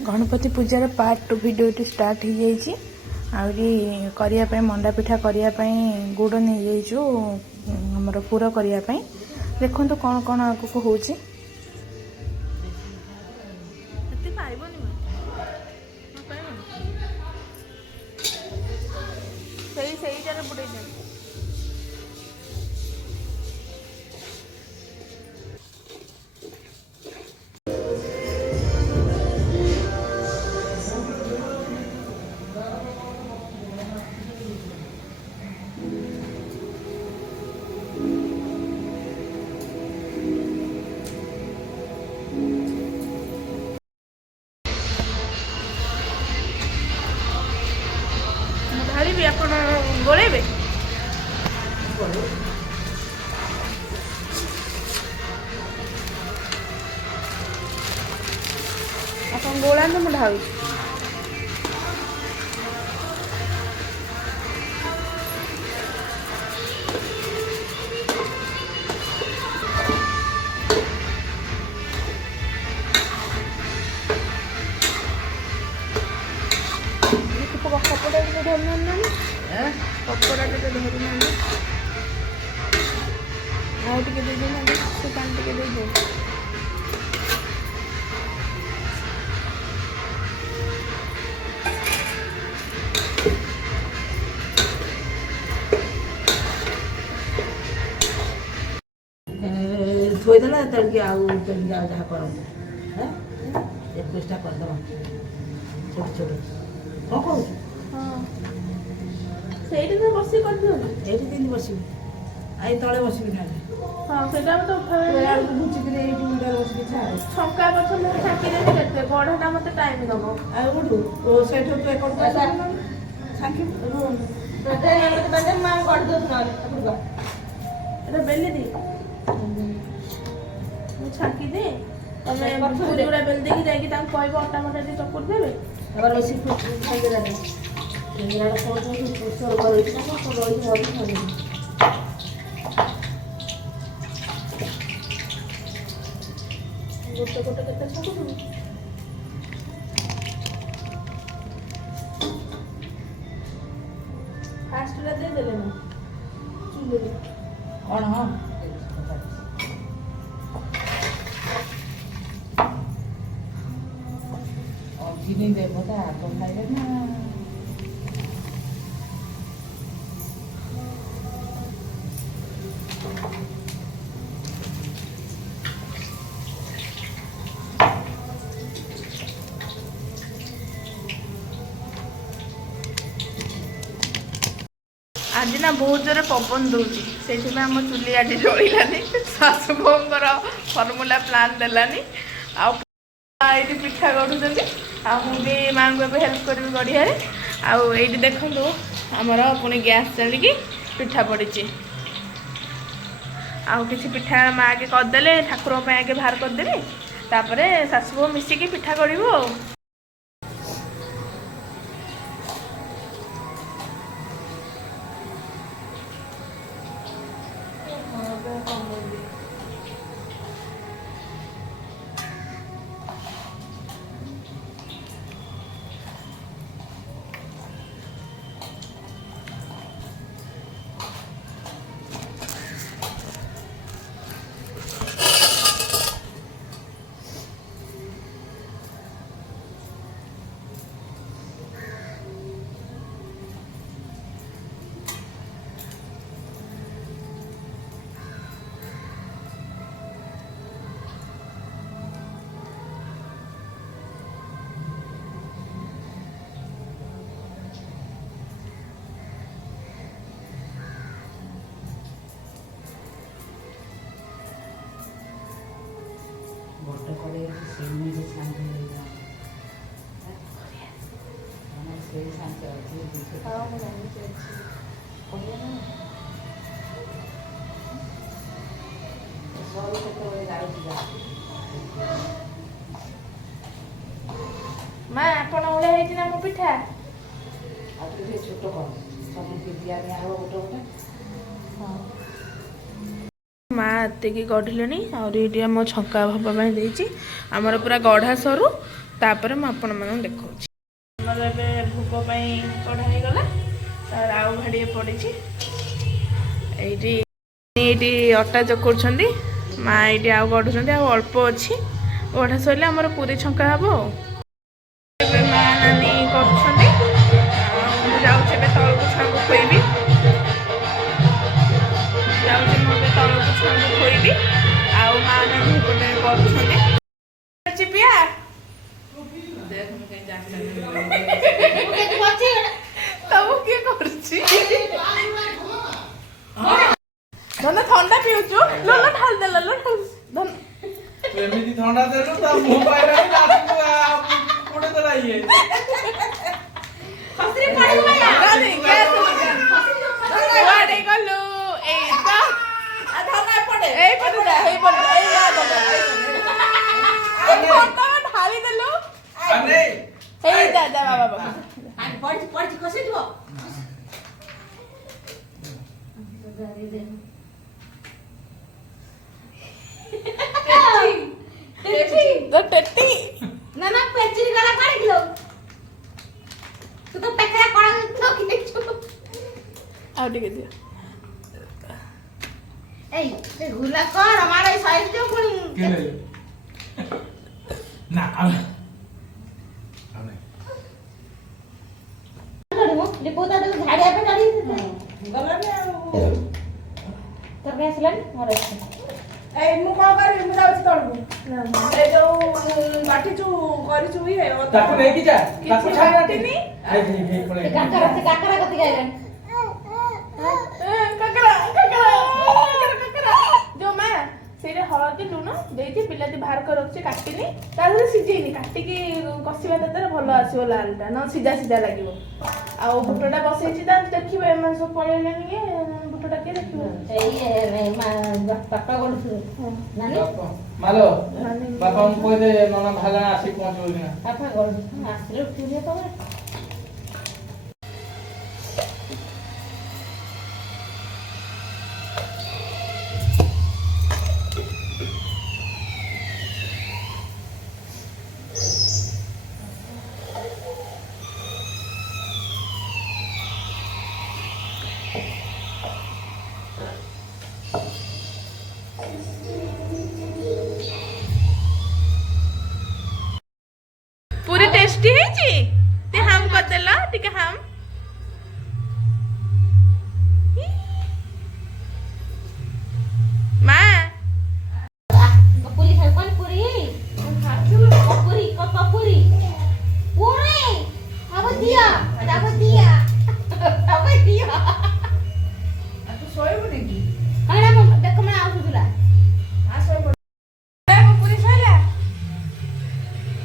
Ganpati पूजार part 2 video start हो जाइए आउरी करने मंडा पिठा करने गुड़ नहीं जाइछु हमर पूरा करने देखो तो कौन कौन आगक हो ढाली आप गोलेबे आप गोला मुझे ढाली कपड़ा धरना कपड़ा टे धरना आउ टे देना से पानी टे दे दो थोदेला तड़के आउ तड़के आ जहाँ कर हैं एक पृष्ठा कर दो छोटे छोटे कौन कहूँ हाँ सेठी तो बसी कर दियो एठी दिन बसी आई तले बसी ना हाँ सेटा तो उठावे यार बुझी करे एठी मुंडा बसी छाड़े छक्का पछ मु छाकी देबे केते गढ़ाटा मते टाइम दबो आ उठू ओ सेठ तो एक कर छाकी रूम बदे मां कर दो ना अपडा एटा बेली दी मु छाकी दे तमे पूरी गुड़ा बेल देकी जाई कि तां कहबो अटा मटा दे चकुर देबे और बसी खाई दे ना यार फोन तो पोस्टर कर इतना तो रोई मरी खाली गोटे गोटे केते छकु फास्ट रे दे देले ना चुले कौन हां और चीनी दे बता तो खाइले ना आज ना बहुत जोर पवन दूसरी से आम चुली आज जलानी शाशु बोर फर्मूला प्लान देलानी आईटी पिठा गढ़ुंट भी माँ को हेल्प करी गढ़िया आई देखु आमर पुणी गैस चलिकी पिठा पड़ी आउ कि पिठा माँ आगे करदे ठाकुर आगे बाहर करदेवी तापर शाशु बो मिसिकी पिठा करूँ बट करे सेमी से शांति हो जा माने से शांति अच्छी हां मैं जानी चाहिए कोई ना सॉरी तो कोई गाड़ी जा माँ आपण ओले हेछि ना मो पिठा आ तो छोटो कर सब के दिया में आरो गोटे गोटे हां माँ एतिकी गढ़िले आम छंका भापाई आमर पूरा गढ़ा सरू तापर मैं आपण मन देखा ଆମର ଏବେ ଭୋଗ ପାଇଁ କଢ଼ା ହେଇଗଲା ତାର ଆଉ ଘାଡ଼ିଏ ପଡ଼ିଛି ଏଇଠି ଏଇଠି ଅଟା ଚକୁଡୁଛନ୍ତି ମା ଏଇଠି ଆଉ ଗଢ଼ୁଛନ୍ତି ଆଉ ଅଳ୍ପ ଅଛି ଗଢ଼ା ସରିଲେ ଆମର ପୁରୀ ଛଙ୍କା ହବ ଆଉ ଏବେ ମା ନାନୀ କରୁଛନ୍ତି ଆଉ ମୁଁ ଯାଉଛି ଏବେ ତଳକୁ ଛୁଆଙ୍କୁ ଖୋଇବି ଯାଉଛି ମୁଁ ଏବେ ତଳକୁ ଛୁଆଙ୍କୁ ଖୋଇବି ଆଉ ମା ନାନୀ ଏପଟେ କରୁଛନ୍ତି ଚିପିଆ ତମକୁ କିଏ କରୁଛି ଧନ ଥଣ୍ଡା ପିଉଛୁ ଲୋଲ ଢାଲ ଦେ ଲୋଲ ଧନ ଏମିତି ଥଣ୍ଡା ଦେଲୁ ତା ମୁହ ପାଇଲାନି ଲାଷ୍ଟକୁ କୋଡେ ଦେଲା ଇଏ ଖସରି ପଡିବ ନାନି ଗ୍ୟାସ କୁଆଡେ ଗଲୁ ଏଇ ତ ଧନ ଏଇ ପଟେ ଯା ଏଇ ପଟେ ଏଇ ଯା ଧନ ଥଣ୍ଡା ଢାଳି ଦେଲୁ ଆରେ ଏଇ ଯା ଯା ବାବା ପଡି ଖସି ଯିବ टेटी ना ना पेचरी गला काढ दिलो तू तो पेचरा कोणा तो किती छु आउ टिके दियो ए ते हुला कर हमारा साइज जो कोन केले ना आवे जे पोता तो झाड़िया पे चढ़ी ଗଲା ନା तो गैस लन मोरे ଏଇ ମୁଁ କଣ କରିବି ମୁଁ ଯାଉଛି ତଳକୁ ଏ ଯୋଉ ବାଟିଛୁ କରିଛୁ ଇଏ ତାକୁ ନେଇକି ଯା ତାକୁ ଛାଡି କାଟିନି ଆଇ ପଳେ काकरा कति गाइलन काकरा जो मैं ସେଇଟା ହଳଦୀ ଲୁଣ ଦେଇକି ବିଲାତି ବାହାର କରି ରଖିଛି କାଟିନି ତା ଦେହରେ ସିଝେଇନି କାଟିକି କଷିବା ତାଦେହରେ ଭଲ ଆସିବ ଲାଲଟା ନ ସିଝା ସିଝା ଲାଗିବ ଆଉ ବୁଟଟା ବସେଇଛି ତା ଦେଖିବ ଏମାନେ ସବୁ ପଳେଇଲେଣି କି ବୁଟଟା କିଏ ଦେଖିବ ଏଇ ପାପା ଗଡୁଛୁ ନାନି ମାଲୋ ବାପାଙ୍କୁ କହିଦେ ନନା ଭାଗା ଆସି ପହଞ୍ଚିବ କି ନା ପାପା ଗଡୁଛୁ ଆସିଲେ ଉଠିଲେ ତମେ पूरी टेस्टी है जी ते हम कर देला ठीक है हम मां पुरी खाल कोन पुरी पुरी पुरी पुरी अब दिया ତୁ ଶୋଇବୁନି କି कणा देख मैं आउथुला ଆ ଶୋଇବୁ पूरी खाला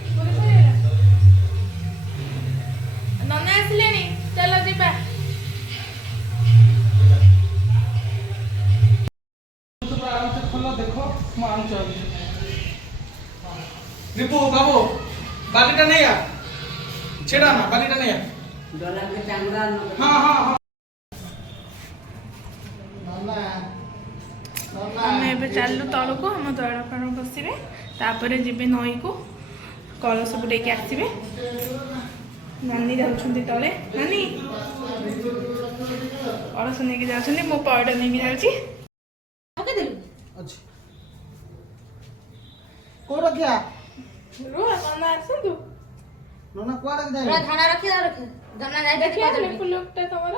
पूरी खाला नन्ना आसलेनी चलो दीपा आराम से खोलो देखो मैं आम चल दीपू बाबू बालीटा नहीं आ छेड़ा ना बालीटा नहीं आ ଡଲା କେ ଚାଙ୍ଗଡା हाँ हाँ हाँ ଆମେ ଏବେ ଚାଲିଲୁ ତଳକୁ ଆମ ଦଳା ପାଳ ବସିବେ ତାପରେ ଯିବେ ନଈକୁ କଳସ ବୁଡେଇକି ଆସିବେ ନାନୀ ଯାଉଛନ୍ତି ତଳେ ନାନୀ କଳସ ନେଇକି ଯାଉଛନ୍ତି ମୁଁ ପଇଡ଼ ନେଇକି ଯାଉଛି ओके दिलु अच्छी कोड क्या ରୁହ ନନା ଆସନ୍ତୁ नोना कुआड़ जाए पूरा खाना रखी जमना जाई ଦେଖିବା देखि ଲେମ୍ବୁ ଲୋକଟା ତମର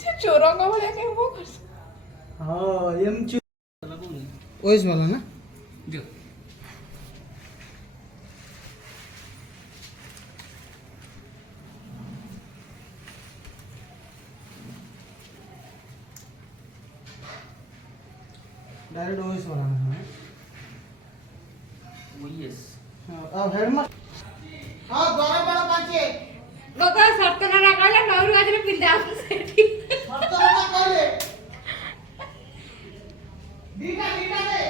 ସେ ଚୋରଙ୍କ ଭଳିଆ କାହିଁ ମୁଁ କରୁଛି हाँ एम चू ओइस वाला ना दियो डायरेक्ट ओइस वाला ना वो यस अब हेड मत हां द्वारा बड़ा पांचे गोगा सर्तना ना कहले नौरु आजरे पिंदा सेठी सर्तना ना कहले दीटा दे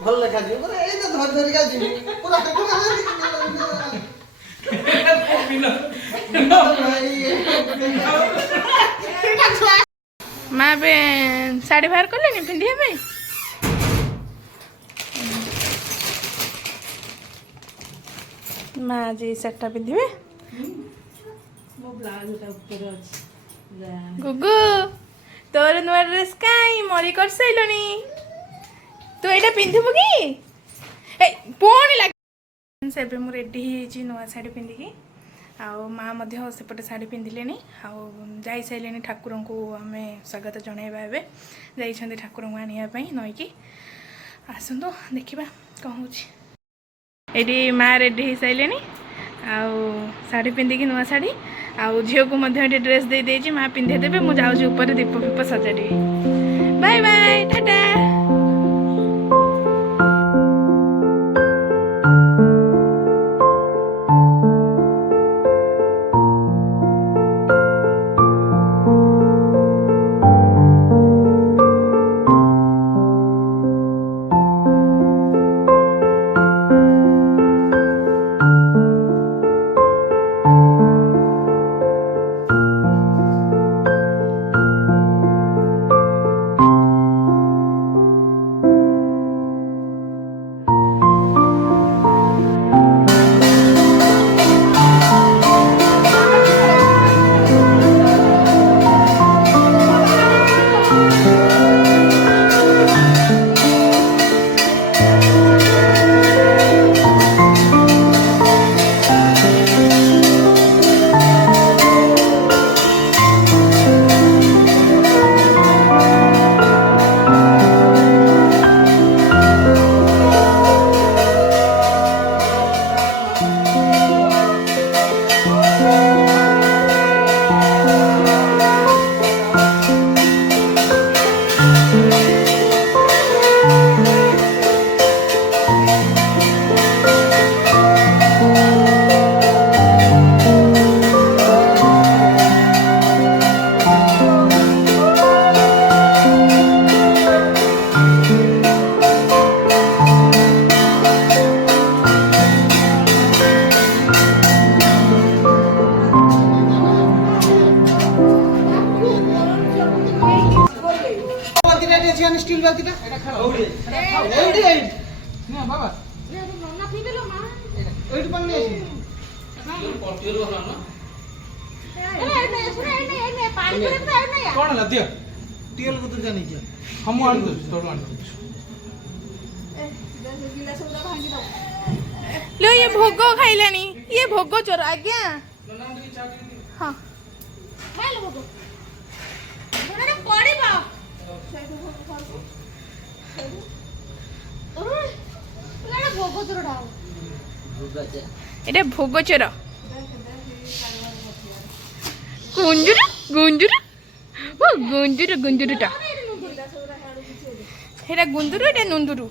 भल लेखा जी बोले ए तो धर धर का जी पूरा देखो ना माँ बे साड़ी बाहर कले पिंधिया पे माँ आज सेटटा पिंधे ମୋ ବ୍ଲାଉଜ ଟା ଉପରେ ଅଛି गुगु तोर नुआ ड्रेस काई मरी कर सैलनी तू एटा पिंधबु की ए पोणी लाग सेबे मु रेडी ही नुआ साड़ी पिंधिकी आउ माँ मध्य सेपटे साड़ी पिंधिलेनी आउ जाई सैलेनी ठाकुर को आम स्वागत जनइबा एबे जाइछन्ती ठाकुर को आनिया पई नईकी आसंतु देखिबा कौन होची एडी माँ रेडी ही सैलेनी आउ साड़ी पिंधिकी नुआ साड़ी आउ झील को ड्रेस दे देजी माँ पिंधे देबे मु जाउची ऊपर दीप फीप सजाड़ी बाय बाय टाटा स्टील बातीटा एडी एडी ना बाबा नन्ना पिबेलो मा एडी पन्ने आसी पटियो होला न ए सुने पानी करे तो आउ ना कोन ला दियो टीएल को दूर जानी क्या हम आन दो तोड़ आन दो ए 10 गिलास उड़ा भांगी दो लो ये भोगो खाइलानी ये भोगो चोर आज्ञा ननाम दी चाटी हां खाइ लो भोगो थोड़ा पड़ीबा भोग चोरटा এটা ভোগচর গুঞ্জুর গুঞ্জুর ও গুঞ্জুর গুঞ্জুরটা এটা গুঞ্জুর এটা নুন্দুরু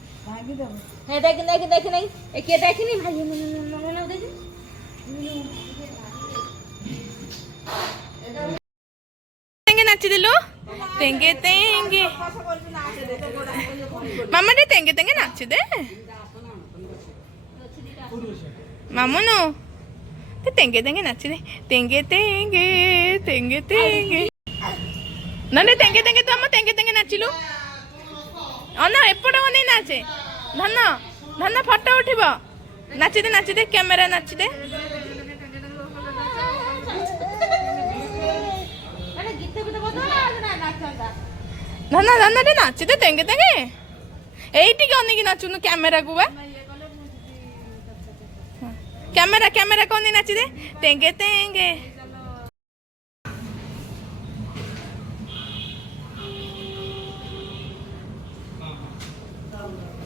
হ্যাঁ দেখি দেখি দেখি নাই এ কে দেখিনি ভাই মনে দেখি তেঙ্গে নাচি দিলু তেঙ্গে তেঙ্গে মামা রে তেঙ্গে তেঙ্গে নাচি দে মামুনু ते तेंगे तेंगे नाची दे तेंगे तेंगे तेंगे तेंगे नने तेंगे तेंगे तो हम तेंगे तेंगे नाचिलु अना एपट होने नाचे धन धन फोटो उठिबो नाची दे कैमरा नाची दे মানে গীত গীত বদলা না নাচন্দা धन धन रे नाची दे तेंगे तेंगे एइटी के ओने की नाचुनु कैमरा को बा कैमरा कैमरा कौन नहीं नाची दे तेंगे तेंगे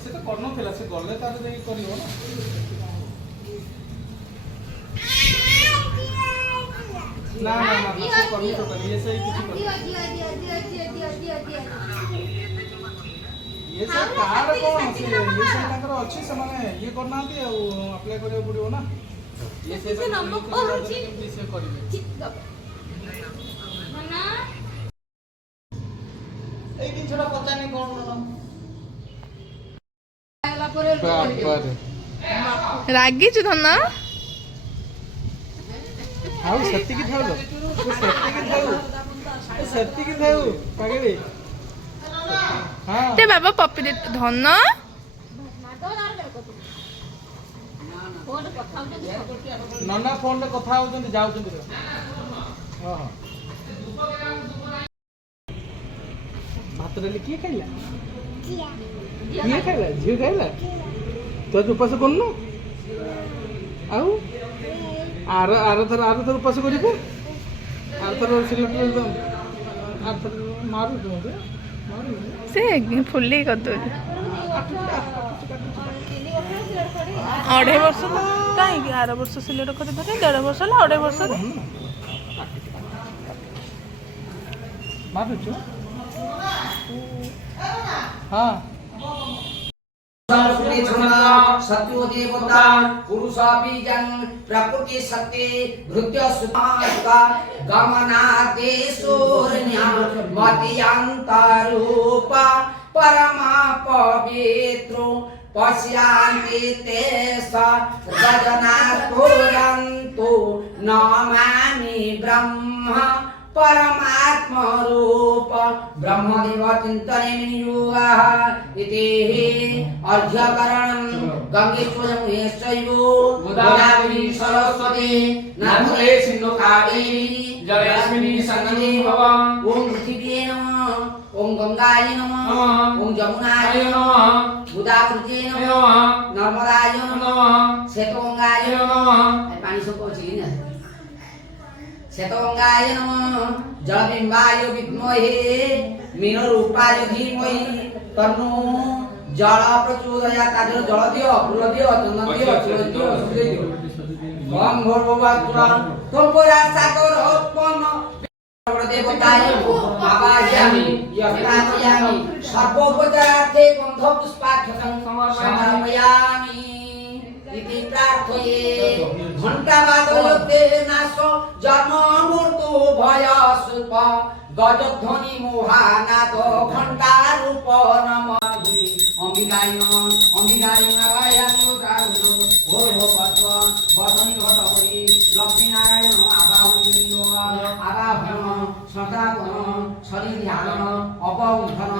से तो करनो थिला से गले तारे देई करियो ना ना ना ना से करनी तो करिए ये सही कुछ कर ये सब कार कौन से ये सब ताकर अच्छी से माने ये करना थी अप्लाई करे पड़ियो ना ये से नंबर पहुंची से करिवे ठीक दब मना এই দিন ছোট পতা নাই কোন আগলা পরে रागी छु धन ଆଉ ସେତିକି ଥାଉ ଲୋ ସେତିକି ଥାଉ ସେତିକି ଥାଉ ପାଗେଳି। ହଁ ତେ ବାବା ପପି ଦେ ଧନ ନନା ଫୋନରେ କଥା ହଉଛନ୍ତି ଯାଉଛନ୍ତି ହଁ ହଁ। ଭାତ ଡାଲି କିଏ ଖାଇଲା? କିଏ ଖାଇଲା? ଝିଅ ଖାଇଲା? ତୁ ଆଜି ଉପାସ କରୁନୁ? ଆଉ ଆରଥର ଉପାସ କରିବୁ? ଆରଥର ସିଲେକ୍ଟ ଆରଥର ମାରୁଛୁ ମୋତେ ସେ ଫୁଲି କରିଦଉଛି। 2.5 ବର୍ଷ କାହିଁକି ଆର ବର୍ଷ ସିଲେଟ କରିଦେଲେ 1.5 ବର୍ଷ ହେଲା 2.5 ବର୍ଷରେ ମାରୁଛୁ? ହଁ सत्यो देवता पुरुष बीजं प्रकृति शक्ति भृत्य सुता गमनादेशोर्ण्या मतियन्तरूप परमा पवित्रो पश्यान्ति ते स गजनात्पुरन्तु नमामि ब्रह्म परमात्म रूप ब्रह्मदेव चिन्तने नियोगः इति अर्घ्यकरणं गङ्गेश्वरमुनेश्चैव गोदावरी सरस्वती नर्मदे सिन्धु कावेरी जलेस्मिन् सन्निधि भव। ओम पृथिव्यै नमः, ओम गंगायै नमः, ओम जमुनायै नमः, गोदावरी नमः, नर्मदायै नमः, श्वेतगंगायै नमः। पानी सब अछि न श्वेतगंगाय नमः, जलबिम्बाय विद्महे मीनरूपाय धीमहि तन्नो जल प्रचोदयात्। आज जल दियो, फूल दियो, चंदन दियो, फूल दियो, सूर्य दियो। ओम भगवत्वा त्वं परासागर उत्पन्न देवताय आवाहयामि यस्तामयामि सर्वोपचारार्थे गन्ध पुष्पाक्षतं समर्पयामि इति प्रार्थये। घंटाबादयते नाश जन्म मृत्यु भय सुल्प गजध्वनि मोहानाद घंटा रूप नमः। अंबिकाय नमः, अंबिकाय नमः मुद्राहुलो भोर पद्म वर्धनि घटपरि लक्ष्मी नारायण आवाहनि आवाहन सदावन शरी ध्यान अपउंधन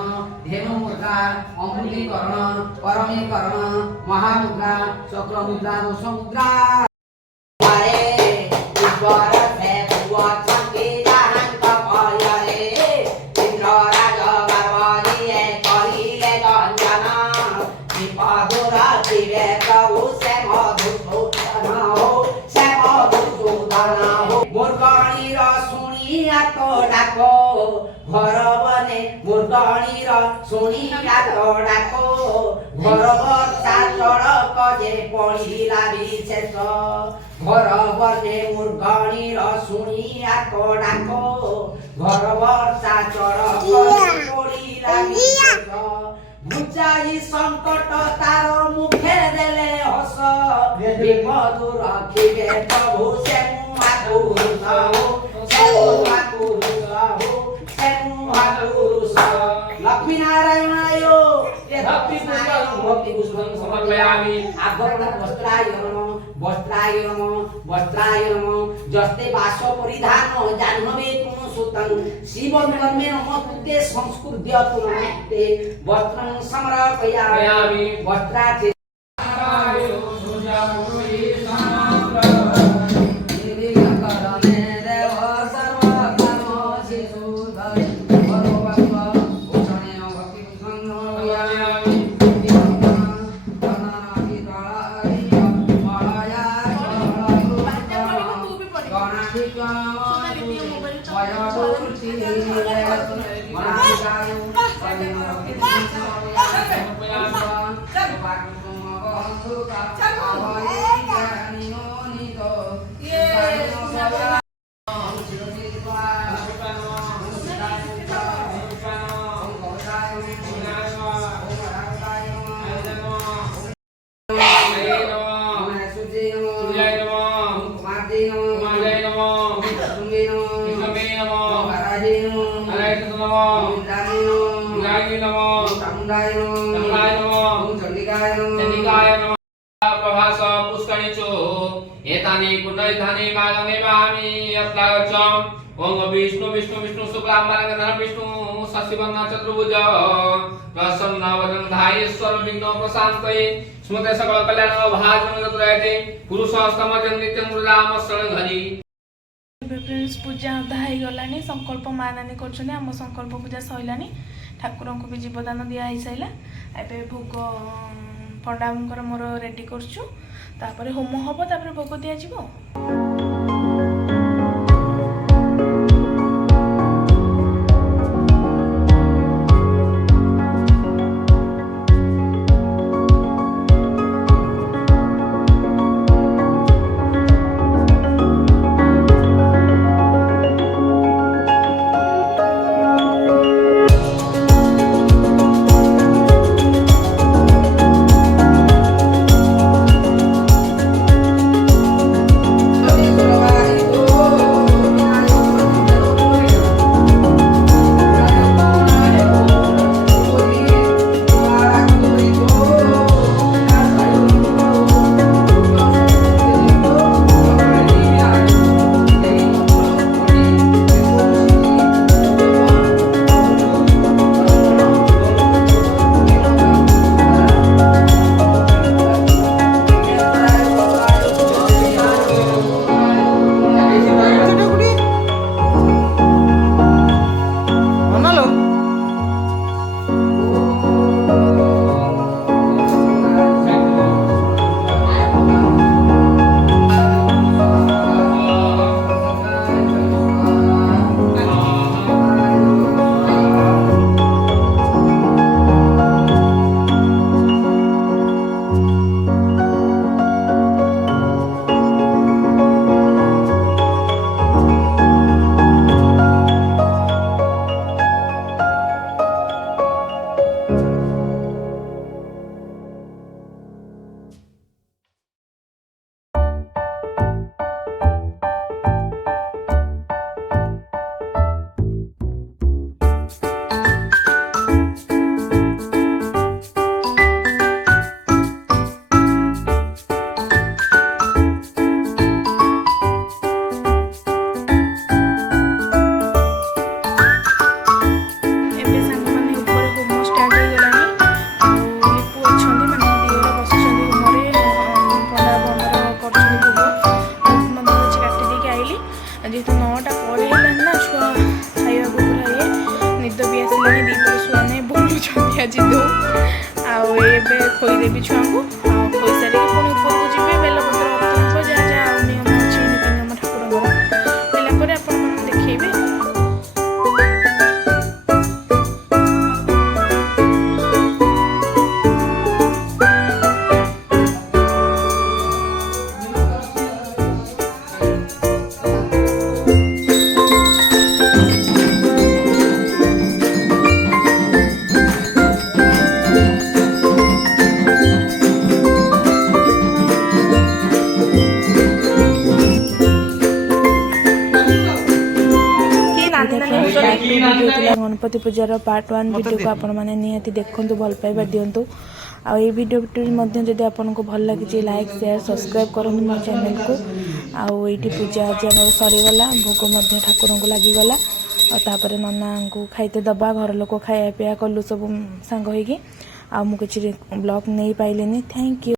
धेनु मुद्रा अमृतीकरण परमीकरण महामुद्रा चक्र मुद्रा दोष मुद्रा। घर बने मुर्गणीर शुणिया तो डाको घर बर्षा चढ़क जे पढ़िला विशेष घर बने मुर्गणीर शुणिया तो डाको घर बर्षा चढ़क जे पढ़िला विशेष बुझाई संकट तार मुखे देले हस विपद रखिबे प्रभु से मुआकुरुष लक्ष्मी नारायणाय भक्ति पुष्पं समर्पयामि। वस्त्राय नमः, वस्त्राय नमः, वस्त्राय नमः। जस्ते वास परिधान जाह्नवे तुम सुतं शिव कर्मे नमः तुते संस्कृत्य तुनते वस्त्रं समर्पयामि। वस्त्राचे एतानि पुनरितानि मागमे मामि अप्लागच्छम् ओम विष्णु विष्णु विष्णु शुक्लांबरधरं विष्णु शशिवर्णं चतुर्भुज प्रसन्नवदनं ध्यायेश्वर विघ्न प्रशान्तये स्मृते सकल कल्याण भाजनं चतुरायते पुरुषोत्तमं नित्यं राम शरण हरि। फ्रेंड्स पूजा अधा हो गलानी संकल्प माँ नानी कर आम संकल्प पूजा सैलानी ठाकुर को भी जीवदान दिया हो सारा एवं भोग पंडा मोर रेडी कर होम हम तापर भोग दिज्व। जेहेतु 9टा पर ना छुआ खाइबा पूरा ये निद भी आसलानी दीपर छुआ नहीं बुलूँ आज दो आबे खोईदेवी छुआ को खोई सारे पुणी ऊपर को जी बेलपत्र अर्पण जहाँ जहाँ नियम अच्छी नीति नियम ठाकुर बेलापर आप देखिए। गणपति पूजार पार्ट 1 वीडियो को आपण मैंने निहाती देखु भल पाइबा दिंतु आ वीडियो जदि आपको भल लगी लाइक शेयर सब्सक्राइब करूँ मो चैनल को आईटी पूजा आज आम सरीगला भोग ठाकुर को लगिगला आपर नना को खाइते दबा घर लोक खाया पीया कलु सब सांग हो ब्लॉग नहीं पाइले। Thank you.